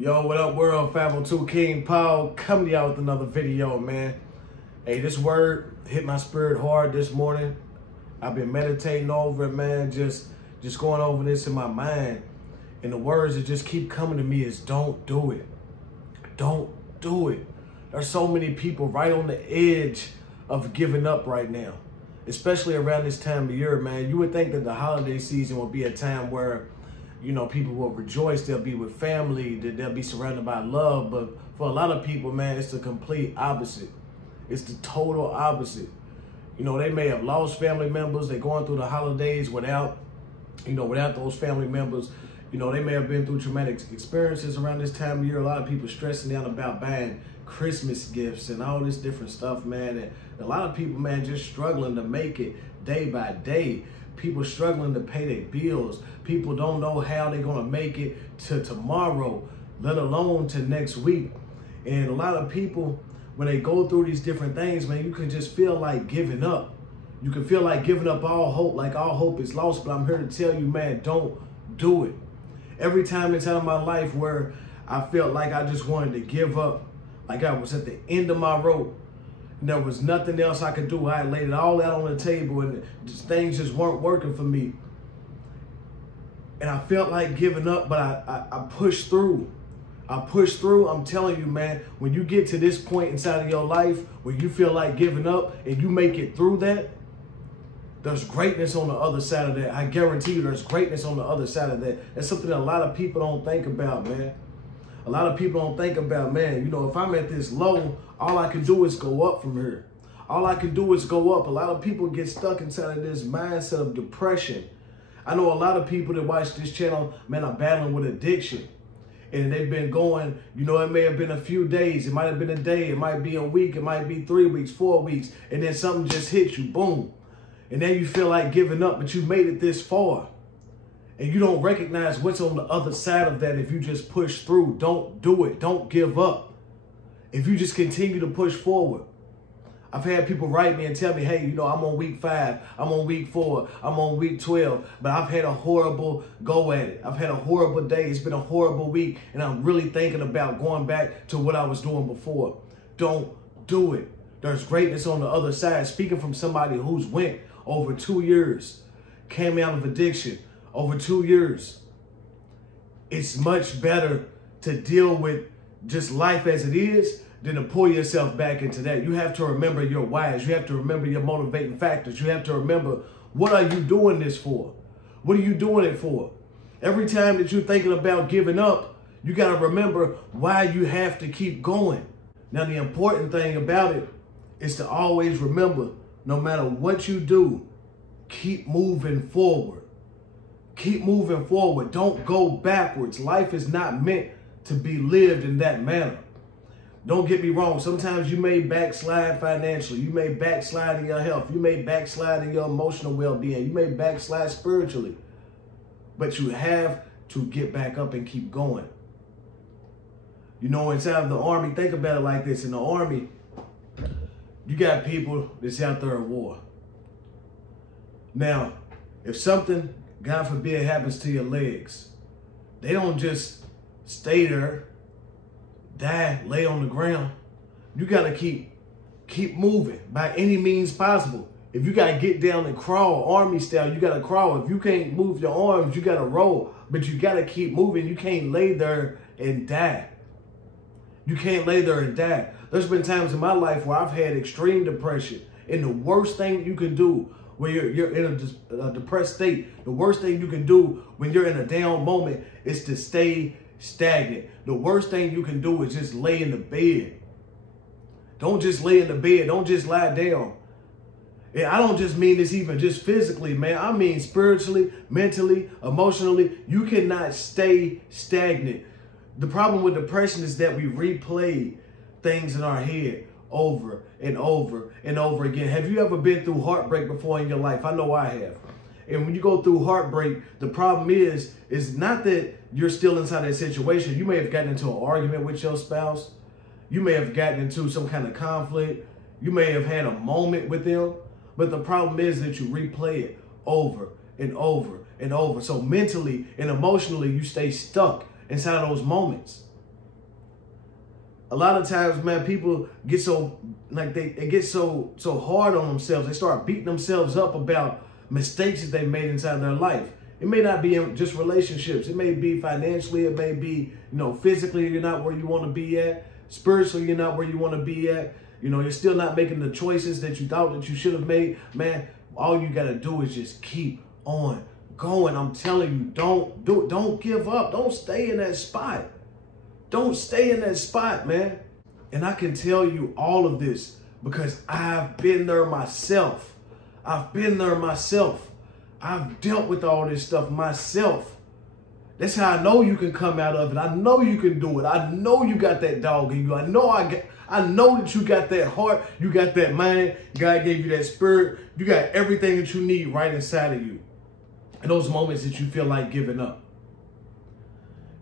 Yo, what up, world? 502 King Paul coming to y'all with another video, man. Hey, this word hit my spirit hard this morning. I've been meditating over it, man, just going over this in my mind. And the words that just keep coming to me is don't do it. Don't do it. There's so many people right on the edge of giving up right now, especially around this time of year, man. You would think that the holiday season will be a time where, you know, people will rejoice, they'll be with family, that they'll be surrounded by love. But for a lot of people, man, it's the complete opposite. It's the total opposite. You know, they may have lost family members. They're going through the holidays without those family members. You know, they may have been through traumatic experiences around this time of year. A lot of people stressing out about buying Christmas gifts and all this different stuff, man. And a lot of people, man, just struggling to make it day by day. People struggling to pay their bills. People don't know how they're going to make it to tomorrow, let alone to next week. And a lot of people, when they go through these different things, man, you can just feel like giving up. You can feel like giving up all hope, like all hope is lost. But I'm here to tell you, man, don't do it. Every time inside of my life where I felt like I just wanted to give up, like I was at the end of my rope, and there was nothing else I could do. I laid it all out on the table and things just weren't working for me. And I felt like giving up, but I pushed through. I pushed through. I'm telling you, man, when you get to this point inside of your life where you feel like giving up and you make it through that, there's greatness on the other side of that. I guarantee you there's greatness on the other side of that. That's something that a lot of people don't think about, man. A lot of people don't think about, man, you know, if I'm at this low, all I can do is go up from here. All I can do is go up. A lot of people get stuck inside of this mindset of depression. I know a lot of people that watch this channel, man, are battling with addiction. And they've been going, you know, it may have been a few days. It might have been a day. It might be a week. It might be 3 weeks, 4 weeks. And then something just hits you, boom. And then you feel like giving up, but you made it this far. And you don't recognize what's on the other side of that if you just push through. Don't do it. Don't give up. If you just continue to push forward. I've had people write me and tell me, hey, you know, I'm on week 5, I'm on week 4, I'm on week 12, but I've had a horrible go at it. I've had a horrible day. It's been a horrible week, and I'm really thinking about going back to what I was doing before. Don't do it. There's greatness on the other side. Speaking from somebody who's went over 2 years, came out of addiction over 2 years. It's much better to deal with just life as it is than to pull yourself back into that. You have to remember your whys. You have to remember your motivating factors. You have to remember, what are you doing this for? What are you doing it for? Every time that you're thinking about giving up, you got to remember why you have to keep going. Now, the important thing about it is to always remember, no matter what you do, keep moving forward. Keep moving forward. Don't go backwards. Life is not meant to be lived in that manner. Don't get me wrong. Sometimes you may backslide financially. You may backslide in your health. You may backslide in your emotional well-being. You may backslide spiritually. But you have to get back up and keep going. You know, inside of the army, think about it like this. In the army, you got people that's out there at war. Now, if something, God forbid, happens to your legs, they don't just stay there, die, lay on the ground. You got to keep moving by any means possible. If you got to get down and crawl, army style, you got to crawl. If you can't move your arms, you got to roll. But you got to keep moving. You can't lay there and die. You can't lay there and die. There's been times in my life where I've had extreme depression. And the worst thing you can do when you're in a depressed state, the worst thing you can do when you're in a down moment is to stay stagnant. The worst thing you can do is just lay in the bed. Don't just lay in the bed. Don't just lie down. And I don't just mean this even just physically, man. I mean spiritually, mentally, emotionally. You cannot stay stagnant. The problem with depression is that we replay things in our head over and over and over again. Have you ever been through heartbreak before in your life? I know I have. And when you go through heartbreak, the problem is not that you're still inside that situation. You may have gotten into an argument with your spouse. You may have gotten into some kind of conflict. You may have had a moment with them. But the problem is that you replay it over and over and over. So mentally and emotionally, you stay stuck inside of those moments. A lot of times, man, people get so, like, they get so hard on themselves. They start beating themselves up about mistakes that they made inside their life. It may not be in just relationships. It may be financially. It may be, physically, you're not where you want to be at. Spiritually, you're not where you want to be at. You're still not making the choices that you thought that you should have made. Man, all you got to do is just keep on going. I'm telling you, don't give up. Don't stay in that spot. Don't stay in that spot, man. And I can tell you all of this because I've been there myself. I've been there myself. I've dealt with all this stuff myself. That's how I know you can come out of it. I know you can do it. I know you got that dog in you. I know that you got that heart. You got that mind. God gave you that spirit. You got everything that you need right inside of you. And those moments that you feel like giving up.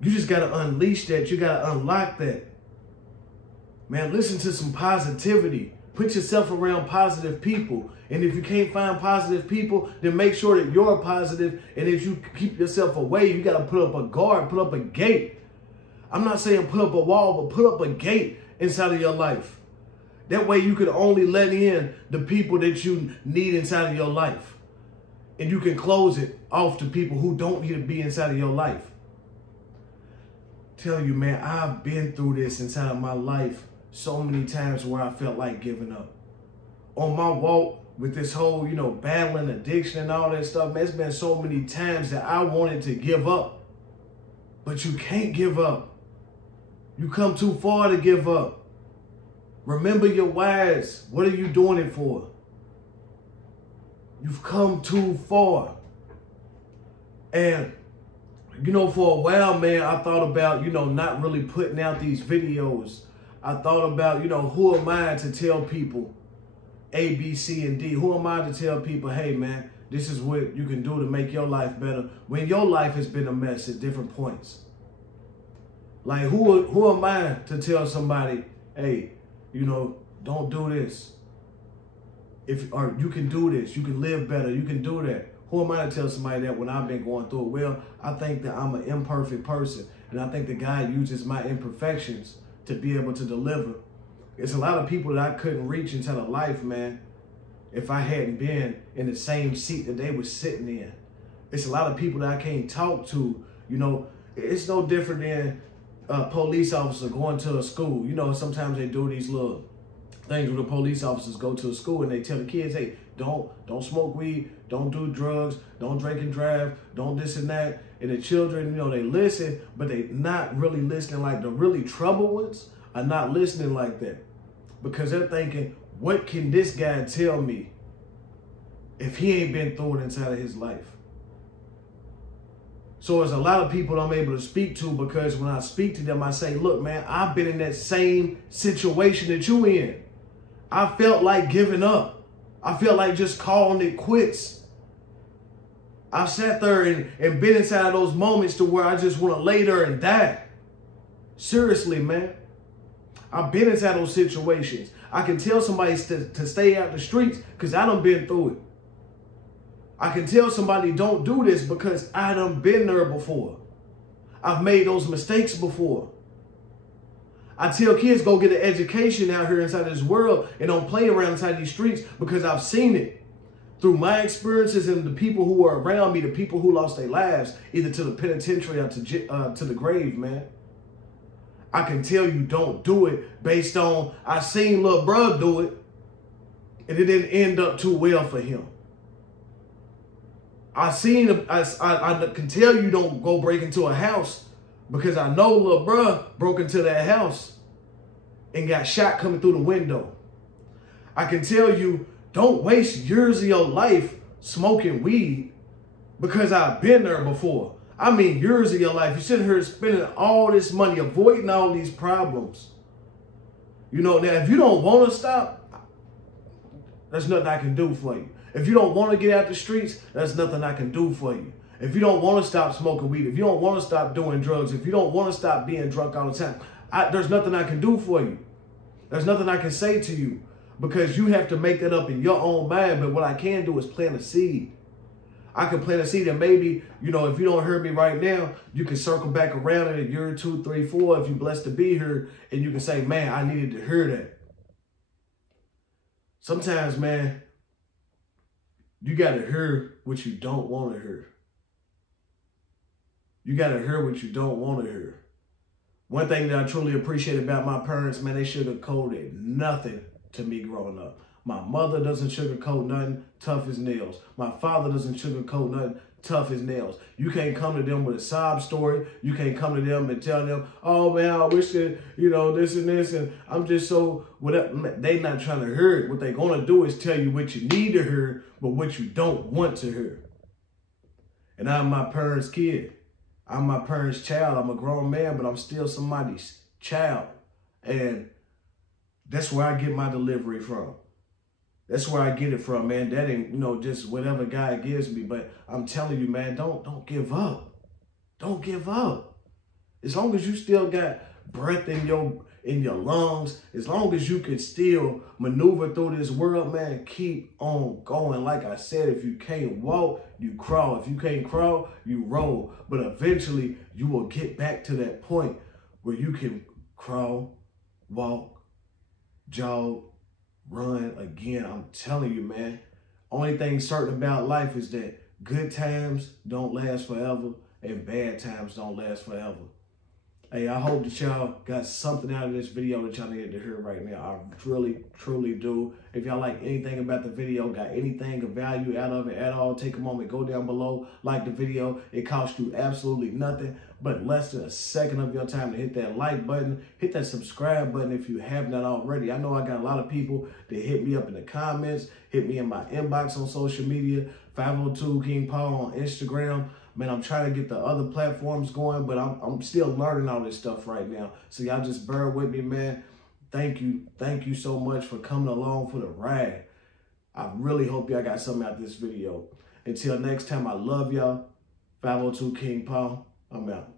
You just got to unleash that. You got to unlock that. Man, listen to some positivity. Put yourself around positive people. And if you can't find positive people, then make sure that you're positive. And if you keep yourself away, you got to put up a guard, put up a gate. I'm not saying put up a wall, but put up a gate inside of your life. That way you can only let in the people that you need inside of your life. And you can close it off to people who don't need to be inside of your life. Tell you, man, I've been through this inside of my life so many times where I felt like giving up. On my walk with this whole, battling addiction and all that stuff, man, it's been so many times that I wanted to give up. But you can't give up. You come too far to give up. Remember your whys. What are you doing it for? You've come too far. And for a while, man, I thought about, not really putting out these videos. I thought about, who am I to tell people A, B, C, and D? Who am I to tell people, hey, man, this is what you can do to make your life better when your life has been a mess at different points? Like, who am I to tell somebody, hey, don't do this. Or you can do this. You can live better. You can do that. Who am I to tell somebody that when I've been going through it? Well, I think that I'm an imperfect person. And I think that God uses my imperfections to be able to deliver. It's a lot of people that I couldn't reach inside of life, man, if I hadn't been in the same seat that they were sitting in. It's a lot of people that I can't talk to. It's no different than a police officer going to a school. Sometimes they do these little things where the police officers go to a school and they tell the kids, hey, don't smoke weed, don't do drugs, don't drink and drive, don't this and that. And the children, they listen, but they not really listening. Like the really troubled ones are not listening like that because they're thinking, what can this guy tell me if he ain't been through it inside of his life? So there's a lot of people I'm able to speak to because when I speak to them, I say, look, man, I've been in that same situation that you in. I felt like giving up. I felt like just calling it quits. I've sat there and been inside of those moments to where I just want to lay there and die. Seriously, man. I've been inside those situations. I can tell somebody to stay out the streets because I done been through it. I can tell somebody don't do this because I done been there before. I've made those mistakes before. I tell kids go get an education out here inside this world and don't play around inside these streets because I've seen it through my experiences and the people who are around me, the people who lost their lives, either to the penitentiary or to the grave, man. I can tell you don't do it based on I seen little bruh do it and it didn't end up too well for him. I can tell you don't go break into a house because I know little bruh broke into that house and got shot coming through the window. I can tell you don't waste years of your life smoking weed because I've been there before. I mean, years of your life. You're sitting here spending all this money, avoiding all these problems. Now if you don't want to stop, there's nothing I can do for you. If you don't want to get out the streets, there's nothing I can do for you. If you don't want to stop smoking weed, if you don't want to stop doing drugs, if you don't want to stop being drunk all the time, there's nothing I can do for you. There's nothing I can say to you because you have to make that up in your own mind. But what I can do is plant a seed. I can plant a seed, and maybe, you know, if you don't hear me right now, you can circle back around in a year, 2, 3, 4, if you're blessed to be here, and you can say, man, I needed to hear that. Sometimes, man, you got to hear what you don't want to hear. You got to hear what you don't want to hear. One thing that I truly appreciate about my parents, man, they sugarcoated nothing to me growing up. My mother doesn't sugarcoat nothing, tough as nails. My father doesn't sugarcoat nothing, tough as nails. You can't come to them with a sob story. You can't come to them and tell them, oh man, I wish that, you know, this and this, and I'm just so, whatever. They not trying to hear it. What they gonna do is tell you what you need to hear, but what you don't want to hear. And I'm my parents' kid. I'm my parents' child. I'm a grown man, but I'm still somebody's child. And that's where I get my delivery from. That's where I get it from, man. That ain't, you know, just whatever God gives me. But I'm telling you, man, don't give up. Don't give up. As long as you still got breath in your lungs, as long as you can still maneuver through this world, man, keep on going. Like I said, if you can't walk, you crawl. If you can't crawl, you roll. But eventually, you will get back to that point where you can crawl, walk, jog, run again. I'm telling you, man, only thing certain about life is that good times don't last forever and bad times don't last forever. Hey, I hope that y'all got something out of this video that y'all needed to hear right now. I really, truly do. If y'all like anything about the video, got anything of value out of it at all, take a moment, go down below, like the video. It costs you absolutely nothing but less than a second of your time to hit that like button, hit that subscribe button if you have not already. I know I got a lot of people that hit me up in the comments, hit me in my inbox on social media, 502 King Paul on Instagram. Man, I'm trying to get the other platforms going, but I'm still learning all this stuff right now. So y'all just bear with me, man. Thank you. Thank you so much for coming along for the ride. I really hope y'all got something out of this video. Until next time, I love y'all. 502 King Paul. I'm out.